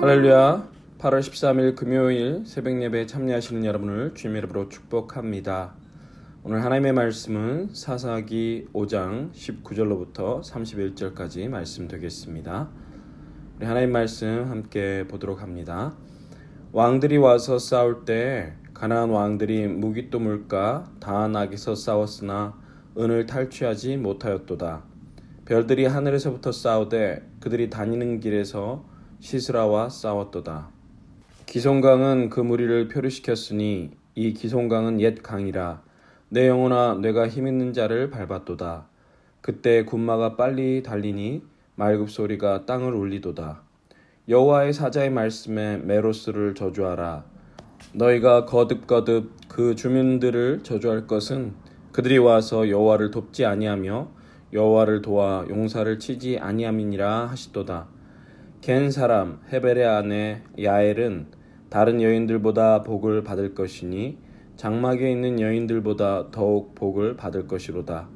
할렐루야. 8월 13일 금요일 새벽 예배에 참여하시는 여러분을 주님의 이름으로 축복합니다. 오늘 하나님의 말씀은 사사기 5장 19절로부터 31절까지 말씀 되겠습니다. 우리 하나님 말씀 함께 보도록 합니다. 왕들이 와서 싸울 때 가나안 왕들이 무기 또 물가 다한악에서 싸웠으나 은을 탈취하지 못하였도다. 별들이 하늘에서부터 싸우되 그들이 다니는 길에서 시스라와 싸웠도다. 기송강은 그 무리를 표류시켰으니 이 기송강은 옛 강이라. 내 영혼아 내가 힘있는 자를 밟았도다. 그때 군마가 빨리 달리니 말급소리가 땅을 울리도다. 여호와의 사자의 말씀에 메로스를 저주하라. 너희가 거듭거듭 그 주민들을 저주할 것은 그들이 와서 여호와를 돕지 아니하며 여호와를 도와 용사를 치지 아니함이니라 하시도다. 겐 사람 헤벨의 아내 야엘은 다른 여인들보다 복을 받을 것이니 장막에 있는 여인들보다 더욱 복을 받을 것이로다.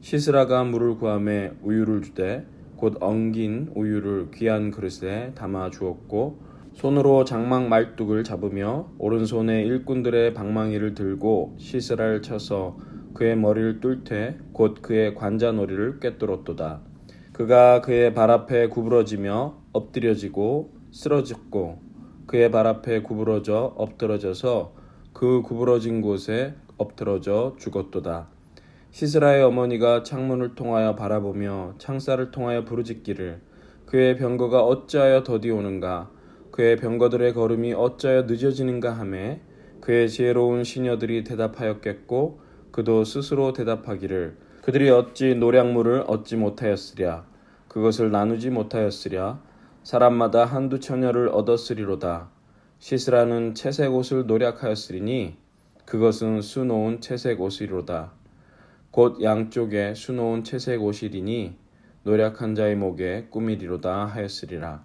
시스라가 물을 구하매 우유를 주되 곧 엉긴 우유를 귀한 그릇에 담아 주었고 손으로 장막 말뚝을 잡으며 오른손에 일꾼들의 방망이를 들고 시스라를 쳐서 그의 머리를 뚫되 곧 그의 관자놀이를 꿰뚫었도다. 그가 그의 발 앞에 구부러지며 엎드려지고 쓰러졌고 그의 발 앞에 구부러져 엎드러져서 그 구부러진 곳에 엎드러져 죽었도다. 시스라의 어머니가 창문을 통하여 바라보며 창살을 통하여 부르짖기를 그의 병거가 어찌하여 더디 오는가 그의 병거들의 걸음이 어찌하여 늦어지는가 하매 그의 지혜로운 시녀들이 대답하였겠고 그도 스스로 대답하기를 그들이 어찌 노량물을 얻지 못하였으랴 그것을 나누지 못하였으랴 사람마다 한두 처녀를 얻었으리로다. 시스라는 채색 옷을 노략하였으리니 그것은 수놓은 채색 옷이로다. 곧 양쪽에 수놓은 채색 옷이리니 노략한 자의 목에 꾸미리로다 하였으리라.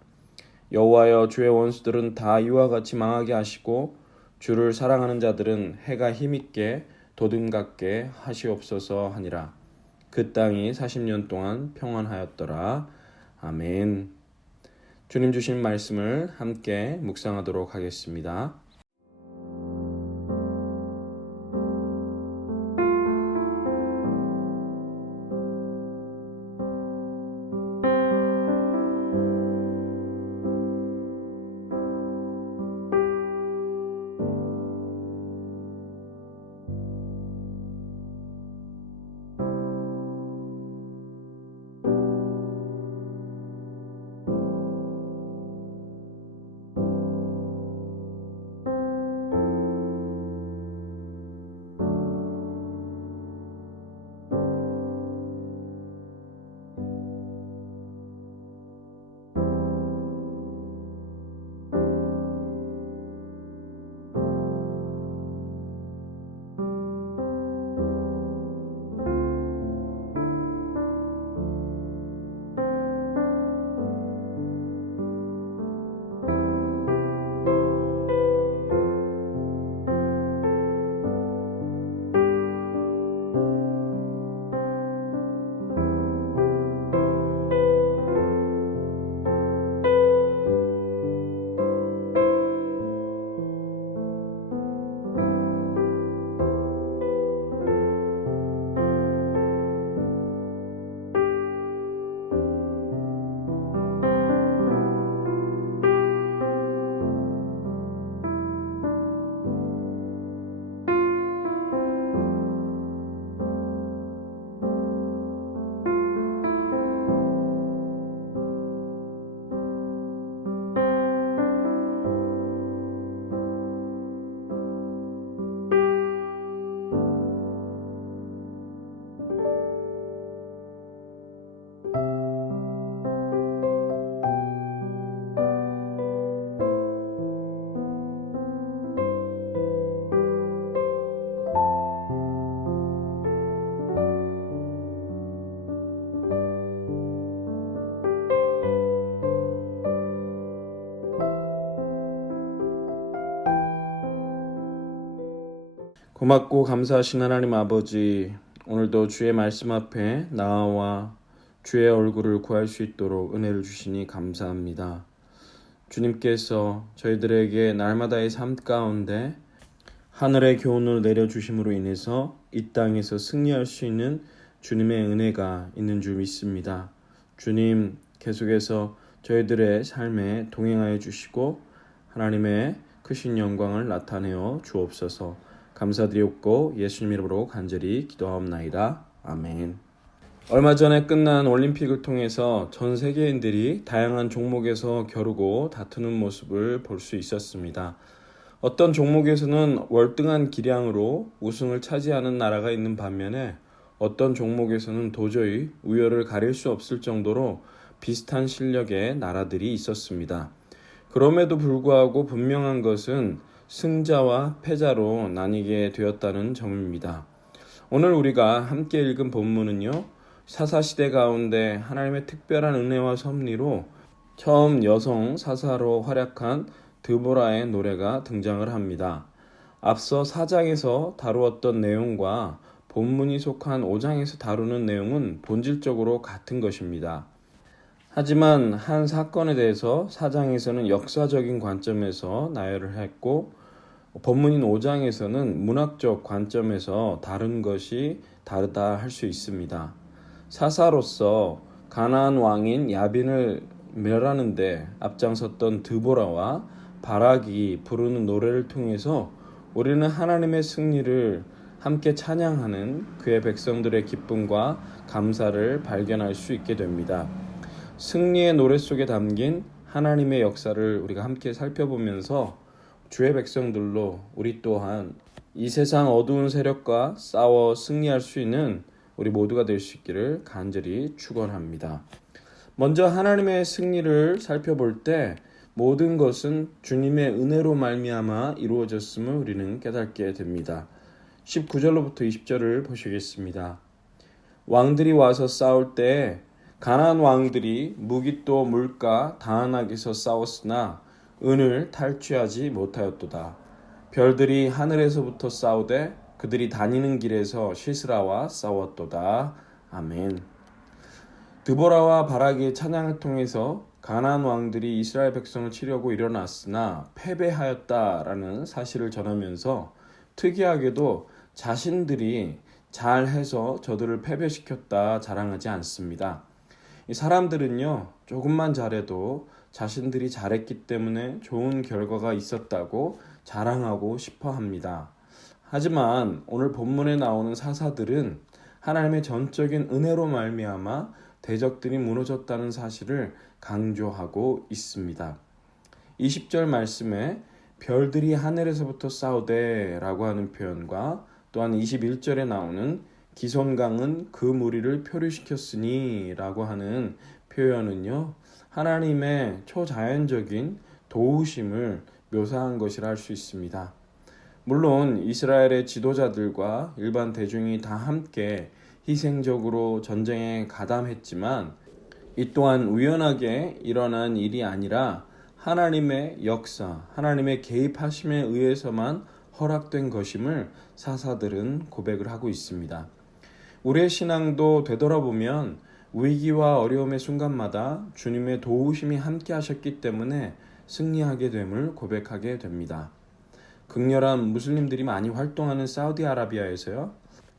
여호와여 주의 원수들은 다 이와 같이 망하게 하시고 주를 사랑하는 자들은 해가 힘있게 돋음 같게 하시옵소서 하니라. 그 땅이 40년 동안 평안하였더라. 아멘. 주님 주신 말씀을 함께 묵상하도록 하겠습니다. 고맙고 감사하신 하나님 아버지, 오늘도 주의 말씀 앞에 나와 주의 얼굴을 구할 수 있도록 은혜를 주시니 감사합니다. 주님께서 저희들에게 날마다의 삶 가운데 하늘의 교훈을 내려주심으로 인해서 이 땅에서 승리할 수 있는 주님의 은혜가 있는 줄 믿습니다. 주님 계속해서 저희들의 삶에 동행하여 주시고 하나님의 크신 영광을 나타내어 주옵소서. 감사드리옵고 예수님 이름으로 간절히 기도하옵나이다. 아멘. 얼마 전에 끝난 올림픽을 통해서 전 세계인들이 다양한 종목에서 겨루고 다투는 모습을 볼 수 있었습니다. 어떤 종목에서는 월등한 기량으로 우승을 차지하는 나라가 있는 반면에 어떤 종목에서는 도저히 우열을 가릴 수 없을 정도로 비슷한 실력의 나라들이 있었습니다. 그럼에도 불구하고 분명한 것은 승자와 패자로 나뉘게 되었다는 점입니다. 오늘 우리가 함께 읽은 본문은요, 사사시대 가운데 하나님의 특별한 은혜와 섭리로 처음 여성 사사로 활약한 드보라의 노래가 등장을 합니다. 앞서 4장에서 다루었던 내용과 본문이 속한 5장에서 다루는 내용은 본질적으로 같은 것입니다. 하지만 한 사건에 대해서 4장에서는 역사적인 관점에서 나열을 했고 본문인 5장에서는 문학적 관점에서 다른 것이 다르다 할 수 있습니다. 사사로서 가나안 왕인 야빈을 멸하는데 앞장섰던 드보라와 바락이 부르는 노래를 통해서 우리는 하나님의 승리를 함께 찬양하는 그의 백성들의 기쁨과 감사를 발견할 수 있게 됩니다. 승리의 노래 속에 담긴 하나님의 역사를 우리가 함께 살펴보면서 주의 백성들로 우리 또한 이 세상 어두운 세력과 싸워 승리할 수 있는 우리 모두가 될 수 있기를 간절히 축원합니다. 먼저 하나님의 승리를 살펴볼 때 모든 것은 주님의 은혜로 말미암아 이루어졌음을 우리는 깨닫게 됩니다. 19절로부터 20절을 보시겠습니다. 왕들이 와서 싸울 때 가나안 왕들이 무기또 물가 다한악에서 싸웠으나 은을 탈취하지 못하였도다. 별들이 하늘에서부터 싸우되 그들이 다니는 길에서 시스라와 싸웠도다. 아멘. 드보라와 바락의 찬양을 통해서 가나안 왕들이 이스라엘 백성을 치려고 일어났으나 패배하였다라는 사실을 전하면서 특이하게도 자신들이 잘해서 저들을 패배시켰다 자랑하지 않습니다. 이 사람들은요, 조금만 잘해도 자신들이 잘했기 때문에 좋은 결과가 있었다고 자랑하고 싶어 합니다. 하지만 오늘 본문에 나오는 사사들은 하나님의 전적인 은혜로 말미암아 대적들이 무너졌다는 사실을 강조하고 있습니다. 20절 말씀에 별들이 하늘에서부터 싸우되 라고 하는 표현과 또한 21절에 나오는 기손강은 그 무리를 표류시켰으니 라고 하는 표현은요, 하나님의 초자연적인 도우심을 묘사한 것이라 할 수 있습니다. 물론 이스라엘의 지도자들과 일반 대중이 다 함께 희생적으로 전쟁에 가담했지만 이 또한 우연하게 일어난 일이 아니라 하나님의 역사, 하나님의 개입하심에 의해서만 허락된 것임을 사사들은 고백을 하고 있습니다. 우리의 신앙도 되돌아보면 위기와 어려움의 순간마다 주님의 도우심이 함께 하셨기 때문에 승리하게 됨을 고백하게 됩니다. 극렬한 무슬림들이 많이 활동하는 사우디아라비아에서요,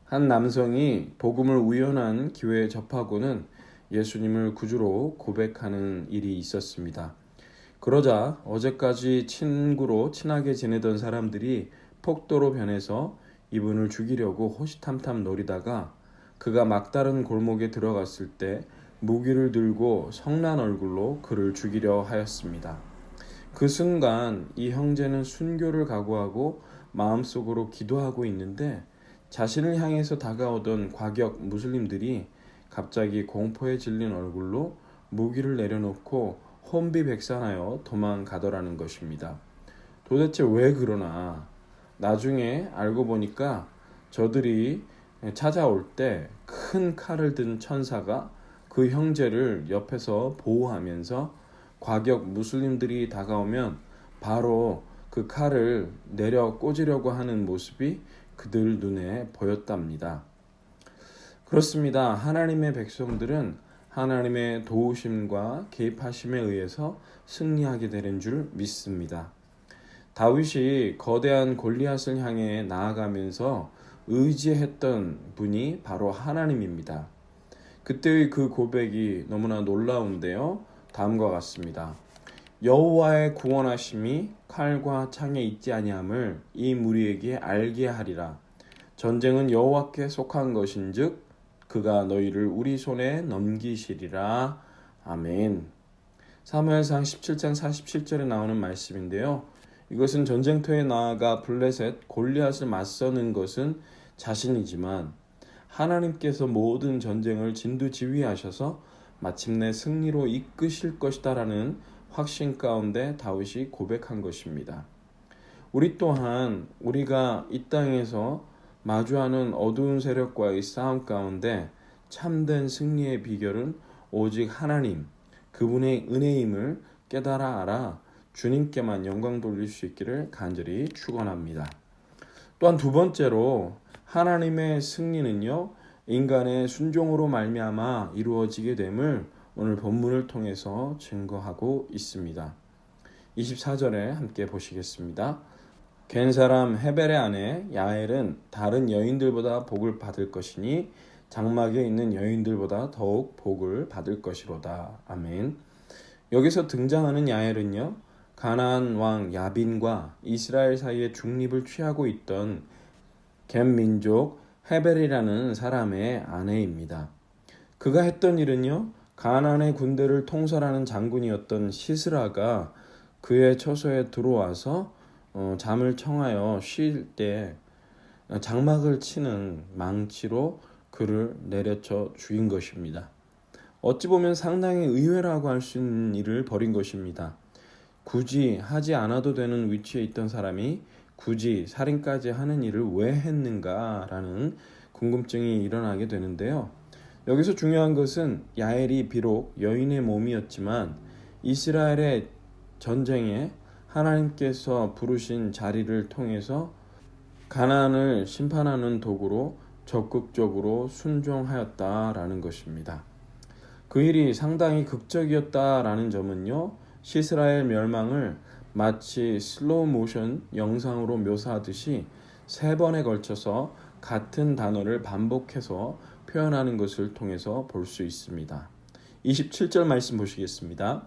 한 남성이 복음을 우연한 기회에 접하고는 예수님을 구주로 고백하는 일이 있었습니다. 그러자 어제까지 친구로 친하게 지내던 사람들이 폭도로 변해서 이분을 죽이려고 호시탐탐 노리다가 그가 막다른 골목에 들어갔을 때 무기를 들고 성난 얼굴로 그를 죽이려 하였습니다. 그 순간 이 형제는 순교를 각오하고 마음속으로 기도하고 있는데 자신을 향해서 다가오던 과격 무슬림들이 갑자기 공포에 질린 얼굴로 무기를 내려놓고 혼비백산하여 도망가더라는 것입니다. 도대체 왜 그러나? 나중에 알고 보니까 저들이 찾아올 때 큰 칼을 든 천사가 그 형제를 옆에서 보호하면서 과격 무슬림들이 다가오면 바로 그 칼을 내려 꽂으려고 하는 모습이 그들 눈에 보였답니다. 그렇습니다. 하나님의 백성들은 하나님의 도우심과 개입하심에 의해서 승리하게 되는 줄 믿습니다. 다윗이 거대한 골리앗을 향해 나아가면서 의지했던 분이 바로 하나님입니다. 그때의 그 고백이 너무나 놀라운데요. 다음과 같습니다. 여호와의 구원하심이 칼과 창에 있지 아니함을 이 무리에게 알게 하리라. 전쟁은 여호와께 속한 것인즉 그가 너희를 우리 손에 넘기시리라. 아멘. 사무엘상 17장 47절에 나오는 말씀인데요. 이것은 전쟁터에 나아가 블레셋 골리앗을 맞서는 것은 자신이지만 하나님께서 모든 전쟁을 진두지휘하셔서 마침내 승리로 이끄실 것이다라는 확신 가운데 다윗이 고백한 것입니다. 우리 또한 우리가 이 땅에서 마주하는 어두운 세력과의 싸움 가운데 참된 승리의 비결은 오직 하나님, 그분의 은혜임을 깨달아 알아 주님께만 영광 돌릴 수 있기를 간절히 축원합니다. 또한 두 번째로 하나님의 승리는요, 인간의 순종으로 말미암아 이루어지게 됨을 오늘 본문을 통해서 증거하고 있습니다. 24절에 함께 보시겠습니다. 겐 사람 헤벨의 아내 야엘은 다른 여인들보다 복을 받을 것이니 장막에 있는 여인들보다 더욱 복을 받을 것이로다. 아멘. 여기서 등장하는 야엘은요, 가나안 왕 야빈과 이스라엘 사이에 중립을 취하고 있던 겐 민족 헤벨이라는 사람의 아내입니다. 그가 했던 일은요, 가나안의 군대를 통솔하는 장군이었던 시스라가 그의 처소에 들어와서 잠을 청하여 쉴 때 장막을 치는 망치로 그를 내려쳐 죽인 것입니다. 어찌 보면 상당히 의외라고 할 수 있는 일을 벌인 것입니다. 굳이 하지 않아도 되는 위치에 있던 사람이 굳이 살인까지 하는 일을 왜 했는가라는 궁금증이 일어나게 되는데요. 여기서 중요한 것은 야엘이 비록 여인의 몸이었지만 이스라엘의 전쟁에 하나님께서 부르신 자리를 통해서 가나안을 심판하는 도구로 적극적으로 순종하였다라는 것입니다. 그 일이 상당히 극적이었다라는 점은요, 시스라의 멸망을 마치 슬로우 모션 영상으로 묘사하듯이 3번에 걸쳐서 같은 단어를 반복해서 표현하는 것을 통해서 볼 수 있습니다. 27절 말씀 보시겠습니다.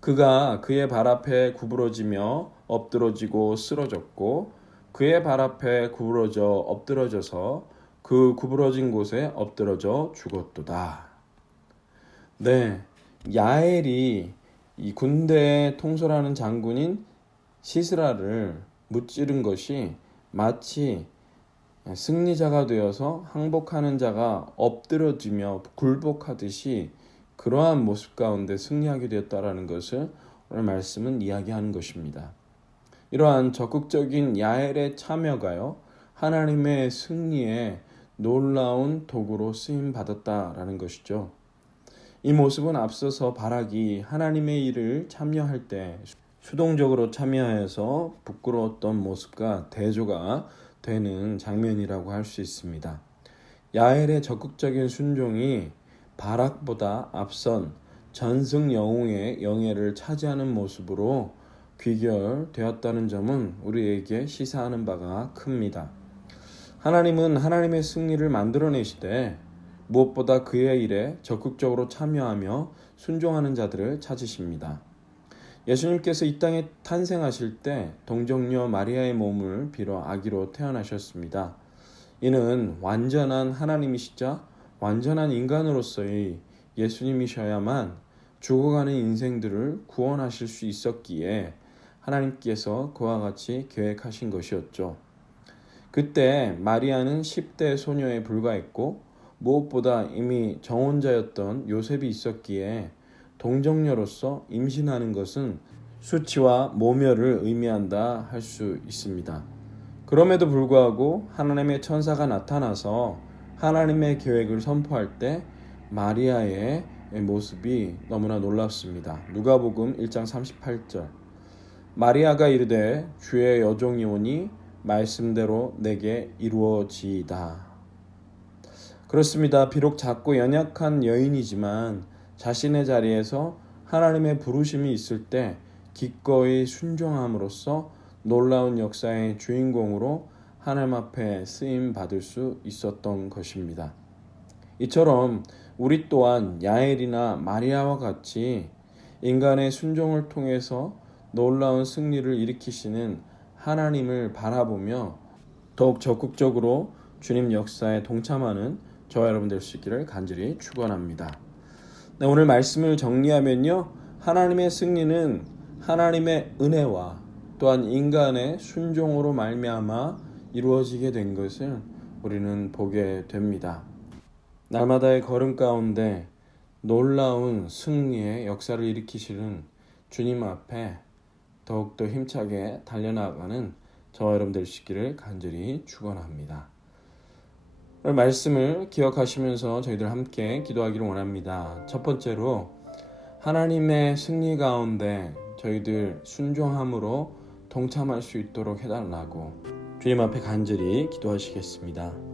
그가 그의 발 앞에 구부러지며 엎드러지고 쓰러졌고 그의 발 앞에 구부러져 엎드러져서 그 구부러진 곳에 엎드러져 죽었도다. 네, 야엘이 이 군대의 통솔하는 장군인 시스라를 무찌른 것이 마치 승리자가 되어서 항복하는 자가 엎드러지며 굴복하듯이 그러한 모습 가운데 승리하게 되었다라는 것을 오늘 말씀은 이야기하는 것입니다. 이러한 적극적인 야엘의 참여가요, 하나님의 승리에 놀라운 도구로 쓰임 받았다라는 것이죠. 이 모습은 앞서서 바락이 하나님의 일을 참여할 때 수동적으로 참여해서 부끄러웠던 모습과 대조가 되는 장면이라고 할 수 있습니다. 야엘의 적극적인 순종이 바락보다 앞선 전승 영웅의 영예를 차지하는 모습으로 귀결되었다는 점은 우리에게 시사하는 바가 큽니다. 하나님은 하나님의 승리를 만들어내시되 무엇보다 그의 일에 적극적으로 참여하며 순종하는 자들을 찾으십니다. 예수님께서 이 땅에 탄생하실 때 동정녀 마리아의 몸을 빌어 아기로 태어나셨습니다. 이는 완전한 하나님이시자 완전한 인간으로서의 예수님이셔야만 죽어가는 인생들을 구원하실 수 있었기에 하나님께서 그와 같이 계획하신 것이었죠. 그때 마리아는 10대 소녀에 불과했고 무엇보다 이미 정혼자였던 요셉이 있었기에 동정녀로서 임신하는 것은 수치와 모멸을 의미한다 할 수 있습니다. 그럼에도 불구하고 하나님의 천사가 나타나서 하나님의 계획을 선포할 때 마리아의 모습이 너무나 놀랍습니다. 누가복음 1장 38절. 마리아가 이르되 주의 여종이 오니 말씀대로 내게 이루어지이다. 그렇습니다. 비록 작고 연약한 여인이지만 자신의 자리에서 하나님의 부르심이 있을 때 기꺼이 순종함으로써 놀라운 역사의 주인공으로 하나님 앞에 쓰임 받을 수 있었던 것입니다. 이처럼 우리 또한 야엘이나 마리아와 같이 인간의 순종을 통해서 놀라운 승리를 일으키시는 하나님을 바라보며 더욱 적극적으로 주님 역사에 동참하는 저와 여러분 될 수 있기를 간절히 축원합니다. 네, 오늘 말씀을 정리하면요, 하나님의 승리는 하나님의 은혜와 또한 인간의 순종으로 말미암아 이루어지게 된 것을 우리는 보게 됩니다. 날마다의 걸음 가운데 놀라운 승리의 역사를 일으키시는 주님 앞에 더욱더 힘차게 달려나가는 저와 여러분 될 수 있기를 간절히 축원합니다. 오늘 말씀을 기억하시면서 저희들 함께 기도하기를 원합니다. 첫 번째로 하나님의 승리 가운데 저희들 순종함으로 동참할 수 있도록 해달라고 주님 앞에 간절히 기도하시겠습니다.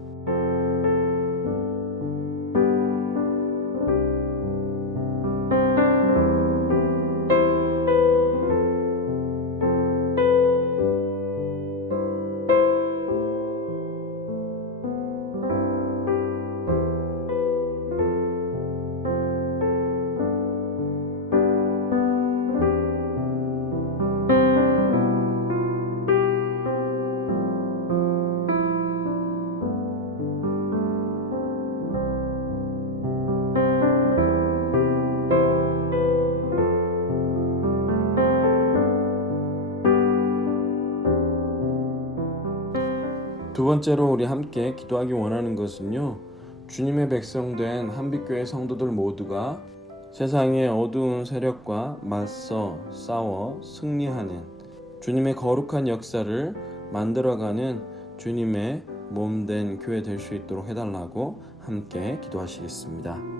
두 번째로 우리 함께 기도하기 원하는 것은요, 주님의 백성된 한빛교회 성도들 모두가 세상의 어두운 세력과 맞서 싸워 승리하는 주님의 거룩한 역사를 만들어가는 주님의 몸된 교회 될 수 있도록 해달라고 함께 기도하시겠습니다.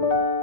네.